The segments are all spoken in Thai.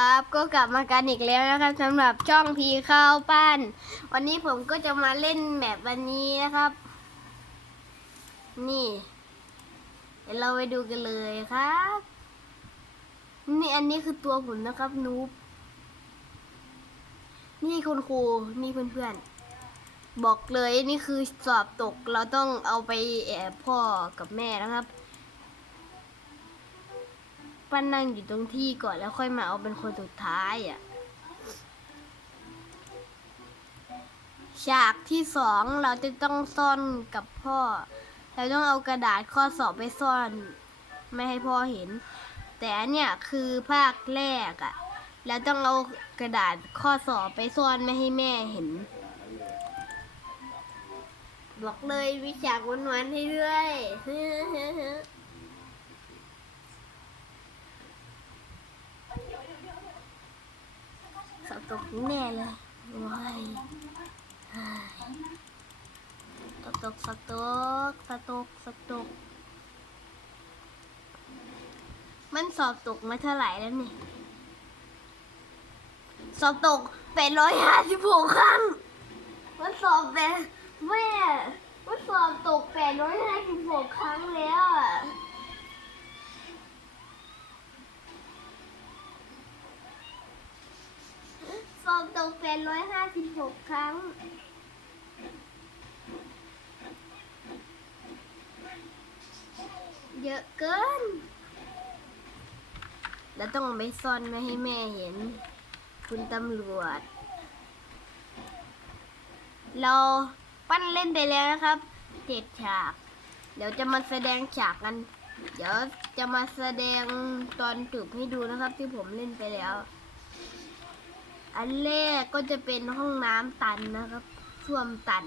ครับก็กลับมากันอีกแล้วนะครับสำหรับช่องพีข้าวปั้น วันนี้ผมก็จะมาเล่นแบบวันนี้นะครับ นี่ เดี๋ยวเราไปดูกันเลยครับ นี่อันนี้คือตัวผมนะครับนูบนี่คุณครูนี่เพื่อนๆ บอกเลยนี่คือสอบตกเราต้องเอาไปแอบพ่อกับแม่นะครับ ปั้นนั่งอยู่ตรงที่ก่อนแล้วค่อยมาเอาเป็นคนสุดท้ายอะ ฉากที่สองเราจะต้องซ่อนกับพ่อ เราต้องเอากระดาษข้อสอบไปซ่อน ไม่ให้พ่อเห็น แต่เนี่ยคือภาคแรกอะ่ะแล้วต้องเอากระดาษข้อสอบไปซ่อนไม่ให้แม่เห็น บอกเลยวิชาวานๆให้ด้วย สอบ ตกแน่เลยว้ายเฮ้ยสอบตกสตกสตกสตก มันสอบตกมาเท่าไหร่แล้วนี่สอบตกแปดร้อยห้าสิบหกครั้ง มันสอบแต่แม่ มันสอบตกแปดร้อยห้าสิบหกครั้งแล้ว อบตกแปดร้อยห้าสิบหกครั้ง เยอะเกิน แล้วต้องไปซ่อนไม่ให้แม่เห็น คุณตำรวจ เราปั้นเล่นไปแล้วนะครับเจ็ดฉาก เดี๋ยวจะมาแสดงฉากกัน เดี๋ยวจะมาแสดงตอนจบให้ดูนะครับที่ผมเล่นไปแล้ว อันแรกก็จะเป็นห้องน้ำตันนะครับส้วมตัน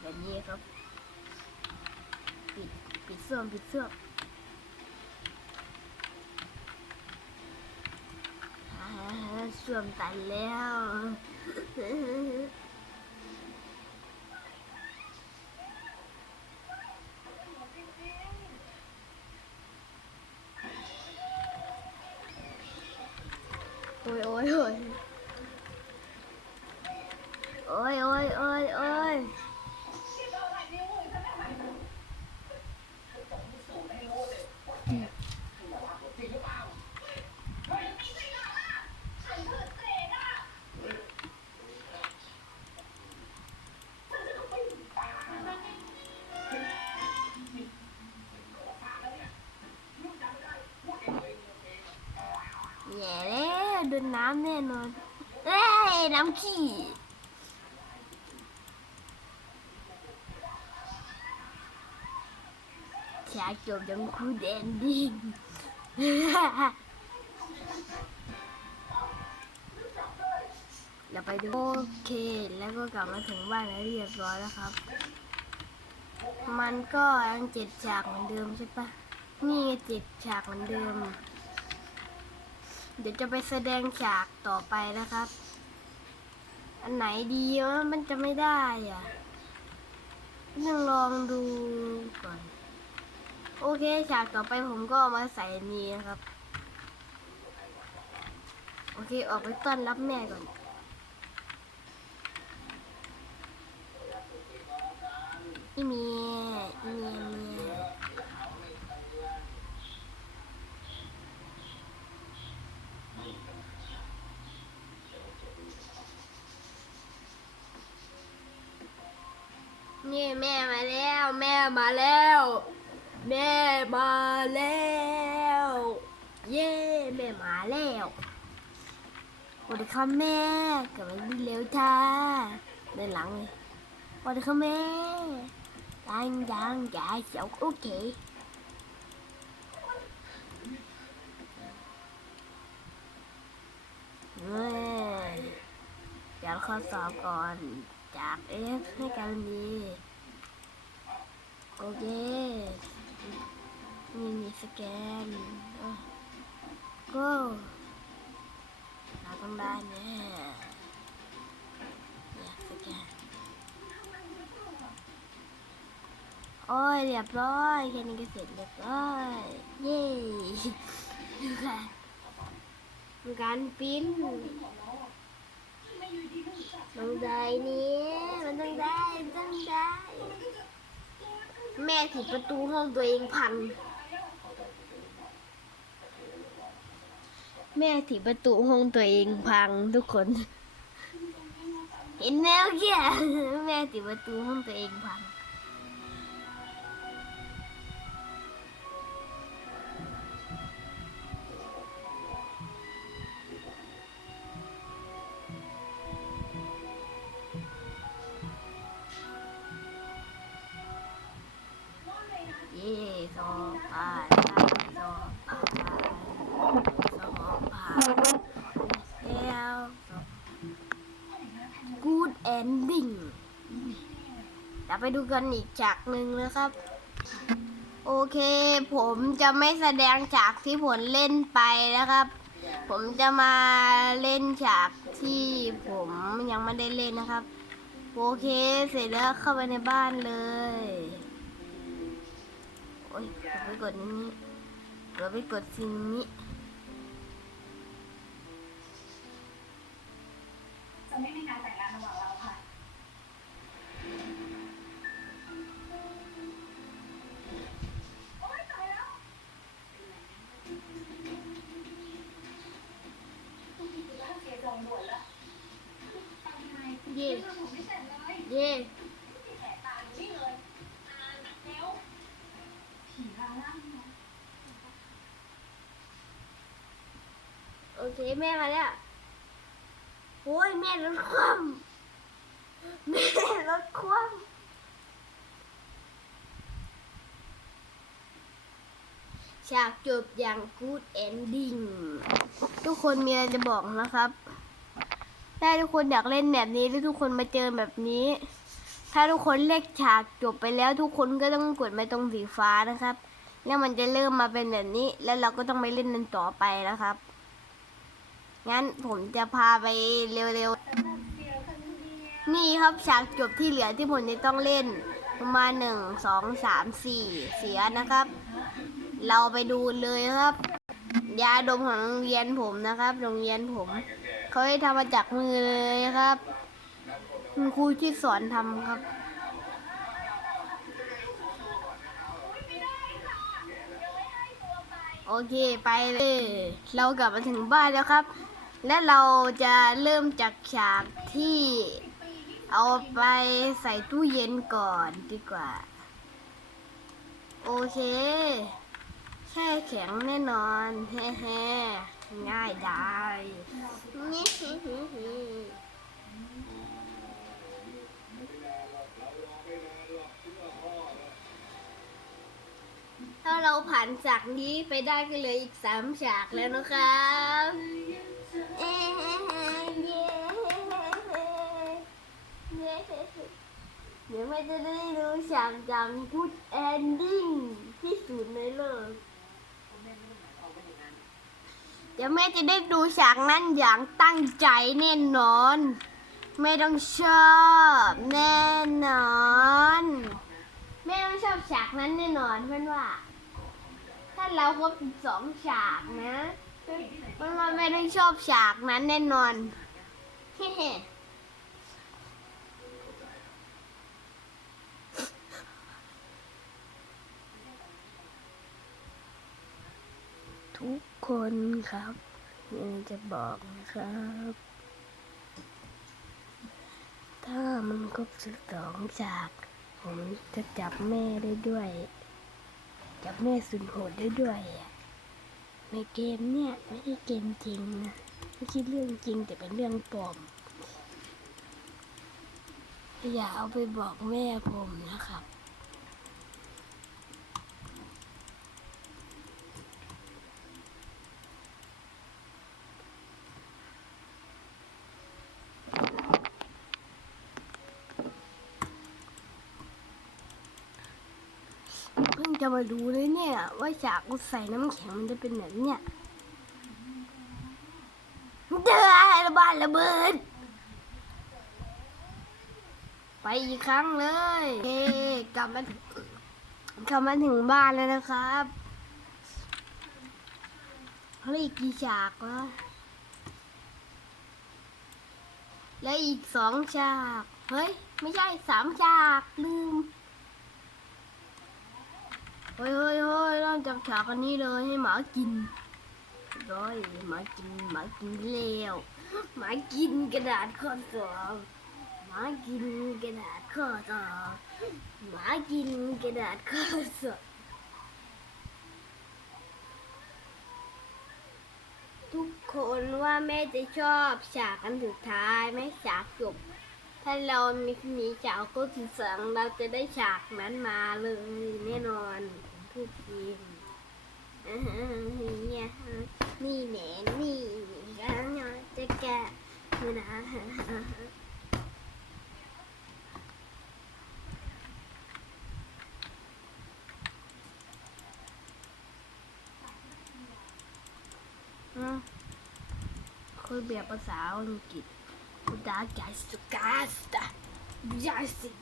แบบนี้ครับ ปิดปิดส้วมปิดส้วมส้วมตันแล้ว น้ำแน่นอน เอ้ยน้ำขี้ ฉากจบยังคูแดนดิ้งเราไปดูโอเค แล้วก็กลับมาถึงบ้านแล้วเรียบร้อยแล้วครับ มันก็ยังเจ็ดฉากเหมือนเดิมใช่ปะนี่เจ็ดฉากเหมือนเดิม เดี๋ยวจะไปแสดงฉากต่อไปนะครับ อันไหนดีวะมันจะไม่ได้อะยังลองดูก่อน โอเคฉากต่อไปผมก็มาใส่นี้นะครับ โอเคออกไปต้อนรับแม่ก่อน อีเมียอีเมียเมีย นี่แม่มาแล้ว แม่มาแล้ว แม่มาแล้ว เย้แม่มาแล้วสวัสดีค่ะแม่กลับมาดีเร็วจ้าเดินหลังเลยสวัสดีค่ะแม่ยังยัง dạ cháu ok เฮ้ยเดี๋ยวข้อสอบก่อนจาก F ให้กันดี โอเคมีมีสแกนก็เราต้องได้แน่เนี่ยสแกนโอ้ยเรียบร้อยแค่นี้ก็เสร็จเรียบร้อยเย้การปิ้นต้องได้เนี่ยมันต้องได้มันต้องได้ แม่ถีบประตูห้องตัวเองพัง แม่ถีบประตูห้องตัวเองพังทุกคน เห็นแมวแก่แม่ถีบประตูห้องตัวเองพัง ย่สองผ่านสองผ่านสองผ่านแล้วกูดแอนดิ้งเดี๋ยวไปดูกันอีกฉากหนึ่งนะครับ โอเค ผมจะไม่แสดงฉากที่ผมเล่นไปนะครับ ผมจะมาเล่นฉากที่ผมยังไม่ได้เล่นนะครับ โอเค เสร็จแล้วเข้าไปในบ้านเลย ไปกดนี้เราไปกดซินนี้ เคแม่มาแล้วโอ้ยแม่รถคว่ำแม่รถคว่ำฉากจบอย่าง good ending ทุกคนมีอะไรจะบอกนะครับ ถ้าทุกคนอยากเล่นแบบนี้หรือทุกคนมาเจอแบบนี้ ถ้าทุกคนเล่นฉากจบไปแล้วทุกคนก็ต้องกดไปตรงสีฟ้านะครับ แล้วมันจะเริ่มมาเป็นแบบนี้ แล้วเราก็ต้องไปเล่นมันต่อไปนะครับ งั้นผมจะพาไปเร็วๆ นี่ครับฉากจบที่เหลือที่ผมจะต้องเล่น ประมาณหนึ่งสองสามสี่เสียนะครับ เราไปดูเลยครับยาดมของโรงเรียนผมนะครับ โรงเรียนผมเขาให้ทำมาจากมือเลยครับคุณครูที่สอนทำครับโอเค ไปเลย เรากลับมาถึงบ้านแล้วครับ และเราจะเริ่มจากฉากที่เอาไปใส่ตู้เย็นก่อนดีกว่า โอเค แช่แข็งแน่นอนแฮ่ๆง่ายได้นี่ถ้าเราผ่านฉากนี้ไปได้ก็เลยอีกสามฉากแล้วนะครับ เดี๋ยวแม่จะได้ดูฉากจังพูดแอนดิ้งที่สุดในโลกเดี๋ยวแม่จะได้ดูฉากนั้นอย่างตั้งใจแน่นอน ไม่ต้องชอบแน่นอนแม่ต้องชอบฉากนั้นแน่นอนเพื่อนว่า ถ้าเราครบสองฉากนะ เพื่อนว่าแม่ต้องชอบฉากนั้นแน่นอน ทุกคนครับมีอะไรจะบอกนะครับ ถ้ามันครบสิบสองจาก ผมจะจับแม่ได้ด้วย จับแม่สุดโหดได้ด้วยอะ ในเกมเนี่ยไม่ใช่เกมจริงนะไม่ใช่เรื่องจริงแต่เป็นเรื่องปลอม อย่าเอาไปบอกแม่ผมนะครับ จะมาดูเลยเนี่ย ว่าฉากใส่น้ำแข็งมันจะเป็นแบบเนี่ยเดือระบาดระเบิด ไปอีกครั้งเลยเอกลับมากลับมาถึงบ้านแล้วนะครับเฮ้ยกกี่ฉากวะแล้วอีกสองฉาก เฮ้ย ไม่ใช่สามฉาก ลืม เฮ้ยเฮ้ยเฮ้ยเริ่มจากฉากอันนี้เลยให้หมากินร้อยหมากินหมากินแล้วหมากินกระดาษข้อสอบหมากินกระดาษข้อสอบหมากินกระดาษข้อสอบทุกคนว่าแม่จะชอบฉากอันสุดท้ายไหมฉากจบ ถ้าเรามีมีฉากก็คือสังเราจะได้ฉากนั้นมาเลยแน่นอนผมพูดจริงอ่าฮะเนี่ยนี่แหนนี่กันเนาะจะแกะนะคุยแบบภาษาอังกฤษ Bu da gaz gaz da. Güzelsin.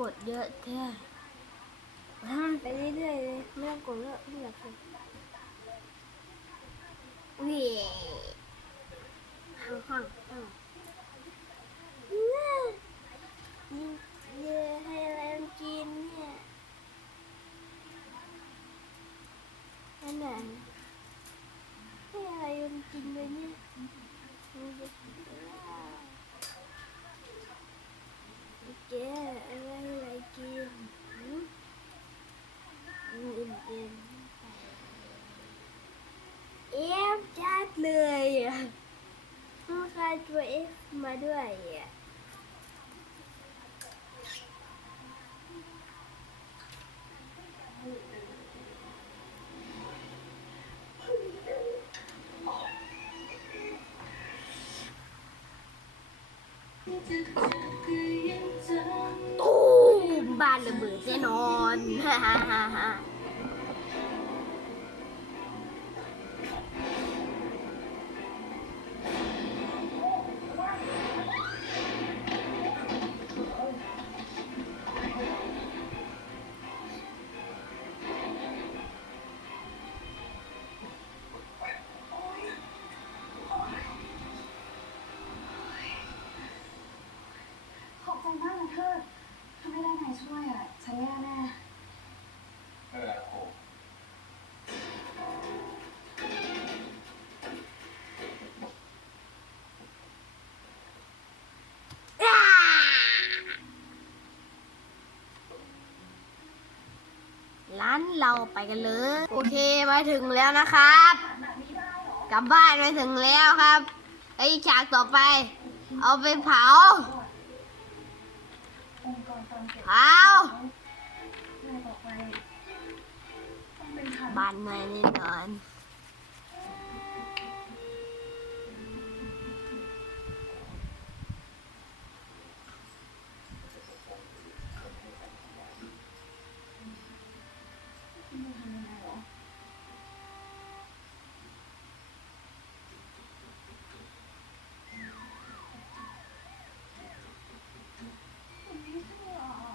กดเยอะแค่ให้มันไปเรื่อยๆเลยไม่ต้องกดเยอะไม่อยากกดเว้ยห้างห้างห้างเนี่ยเยอะให้อะไรมันกินเนี่ยอันไหนให้อะไรมันกินเลยเนี่ยมันจะกินได้ แกอะไรอะไรกินหืมกินกินเอฟชัดเลยอะมันคายตัวเอฟมาด้วยอะ ตูมบ้านระเบิดแน่นอนฮ่าฮ่าฮ่า อบใจมากนะเธอถ้าไม่ได้นายช่วยอะ ฉันแย่แน่ ไม่เป็นไรโอ้อ้าร้านเราไปกันเลย โอเคมาถึงแล้วนะครับ กลับบ้านมาถึงแล้วครับ ไอ้ฉากต่อไป เอาไปเผา รตอนเก็บานไม้เป็นฉันบ้านไม่แน่นอน คุณจะทำยังไงเหรอคุณไม่เชื่อเหรอ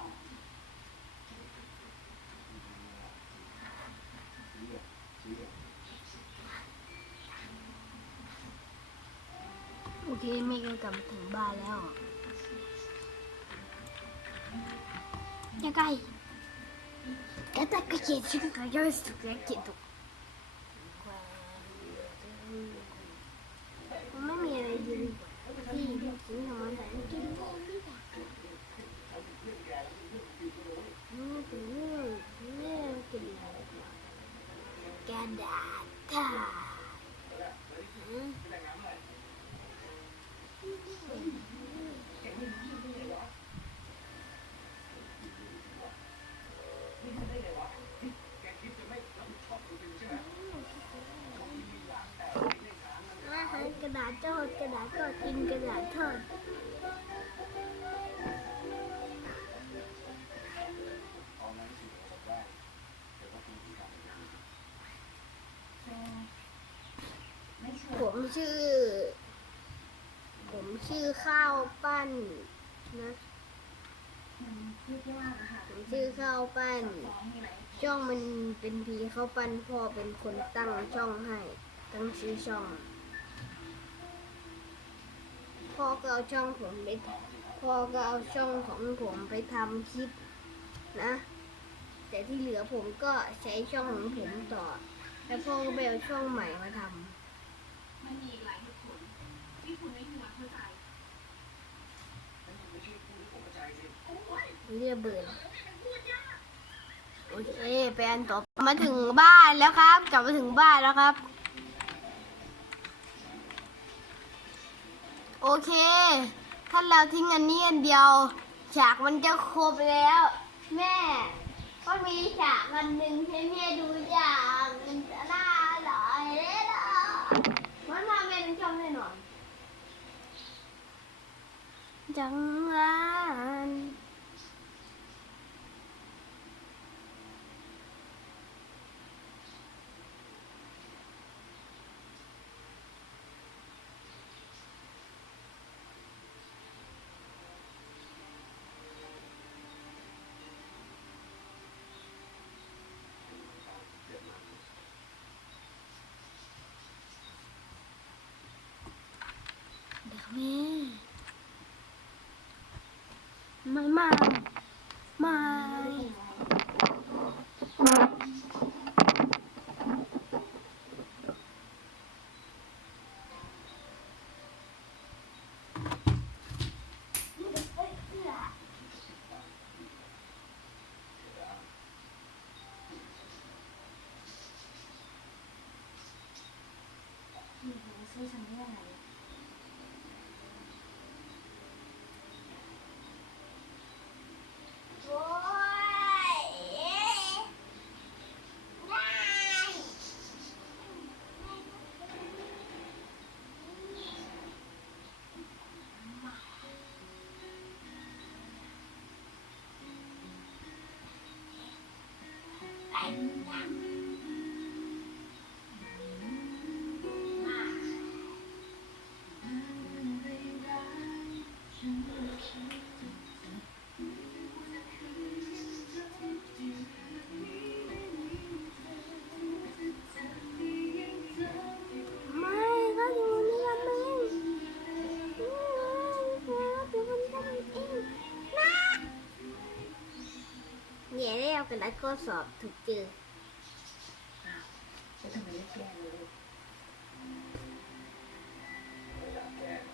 โอเคไม่ก็กลับมาถึงบ้านแล้วยังไงกระตักกระเจี๊ยบชิคกระเจี๊ยบสุกกระเจี๊ยบไม่มีอะไรดีที่ที่ทำมาแต่กินนี่คือนี่กินกระดาษค่ะอาหารก ระดาษทอดกระดาษทอดกินกระดาษทอดผมชื่อ ผมชื่อข้าวปั้นนะผมชื่อข้าวปั้น ช่องมันเป็นพีข้าวปั้นพ่อเป็นคนตั้งช่องให้ ตั้งชื่อช่อง พ่อก็เอาช่องผมไปพ่อก็เอาช่องของผมไปทำคลิปนะ แต่ที่เหลือผมก็ใช้ช่องของผมต่อ แล้วพ่อก็ไปเอาช่องใหม่มาทำมันมีอีกหลายเหตุผลที่คุณไม่มีวันเข้าใจไม่ใช่พูดที่ผมเข้าใจเรียกเบื่อโอเคไปอันต่อมาถึงบ้านแล้วครับ กลับมาถึงบ้านแล้วครับ โอเค ถ้าเราทิ้งอันนี้อันเดียว ฉากมันจะครบแล้ว แม่ ก็มีฉากอันหนึ่งให้แม่ดูอย่างมันจะน่าอร่อยเลยล่ะมันทำเป็นชอบแน่นอนจังหวา ระดาษข้อสอบถูกเจอแล้วทำไมไม่แก้เลยไม่อยากแก้ไม่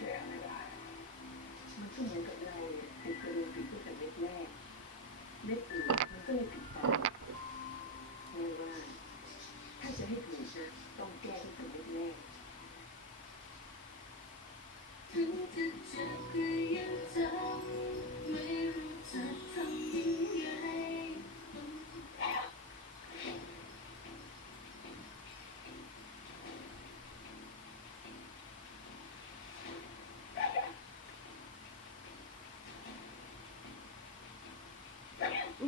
แก้ไม่ได้มันก็เหมือนกับเราติดกระดูกติดตั้งแต่เม็ดแรกเม็ดอื่นมันก็เลยผิด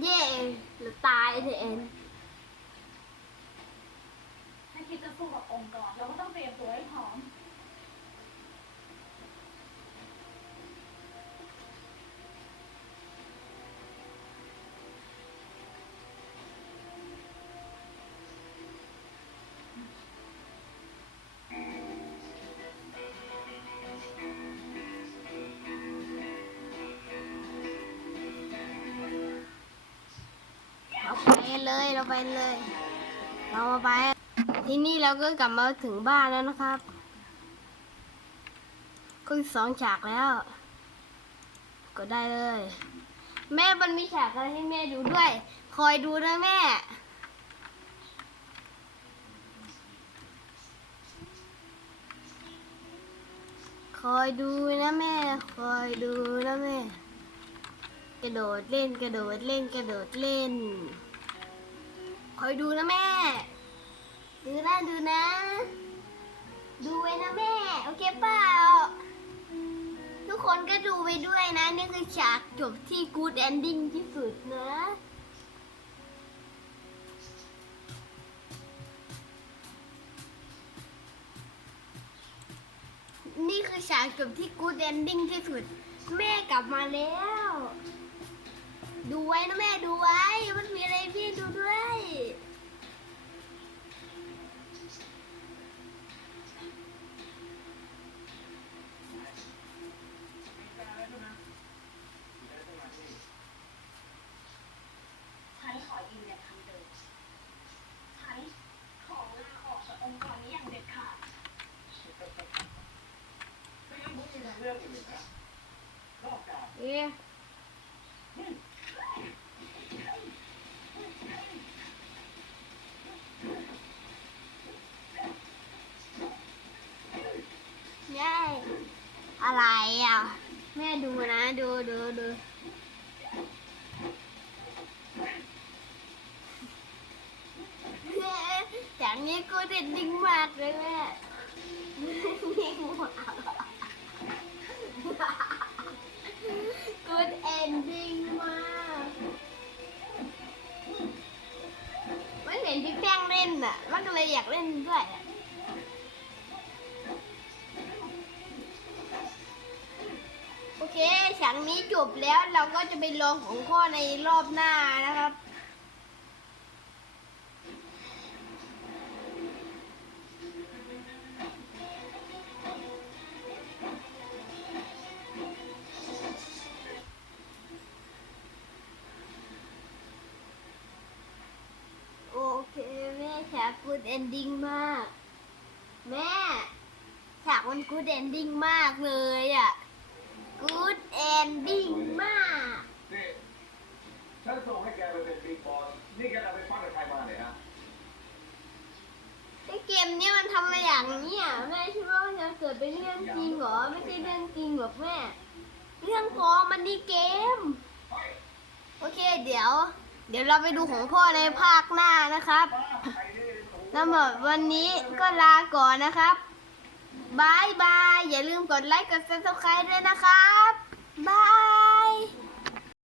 เย่หราตายเถอะเอ็น ไปเลยเราไปเลย เรามาไป ที่นี่เราก็กลับมาถึงบ้านแล้วนะครับก็อีกสองฉากแล้ว ก็ได้เลย แม่มันมีฉากอะไรให้แม่ดูด้วย คอยดูนะแม่คอยดูนะแม่ คอยดูนะแม่ กระโดดเล่นกระโดดเล่นกระโดดเล่น อยดูนะแม่ ดูนะดูนะ ดูไว้นะแม่ โอเคเปล่า ทุกคนก็ดูไปด้วยนะ นี่คือฉากจบที่กูดแอนดิ้งที่สุดนะนี่คือฉากจบที่กูดแอนดิ้งที่สุด แม่กลับมาแล้ว ดูไว้นะแม่ดูไว้ มันมีอะไรพี่ดูด้วย ฉันขอยืนยันคำเดิม ฉันขอลาออกจากองค์กรนี้อย่างเด็ดขาด ไม่งั้นผมมีทางเลือกอื่นนะนอกจาก เอ๊ะแม่ อะไรอะ แม่ดูนะ ดูดูดูแม่จากนี้กูเด็ดดิ้งมากเลยแม่ดิ้งมาก Good ending มากมันเห็นพี่แป้งเล่นอะ มันก็เลยอยากเล่นด้วยอะ เคฉากนี้จบแล้วเราก็จะไปลองของข้อในรอบหน้านะครับโอเคแม่ฉาก good ending มาก แม่ฉากมัน good ending มากเลยอะ good ending มาก นี่ฉันส่งให้แกไปเป็นปีกบอลนี่แกเอาไปฟังกับใครมาเนี่ยฮะไอเกมเนี้ยมันทำมาอย่างนี้อะแม่คิดว่ามันจะเกิดเป็นเรื่องจริงเหรอ ไม่ใช่เรื่องจริงหรอกแม่ เรื่องปลอมมันนี่เกมโอเค เดี๋ยว เดี๋ยวเราไปดูของพ่อในภาคหน้านะครับไอ้นี่โอ้โหสำหรับวันนี้ก็ลาก่อนนะครับ บายบาย อย่าลืมกดไลค์ กด subscribe ด้วยนะครับ บาย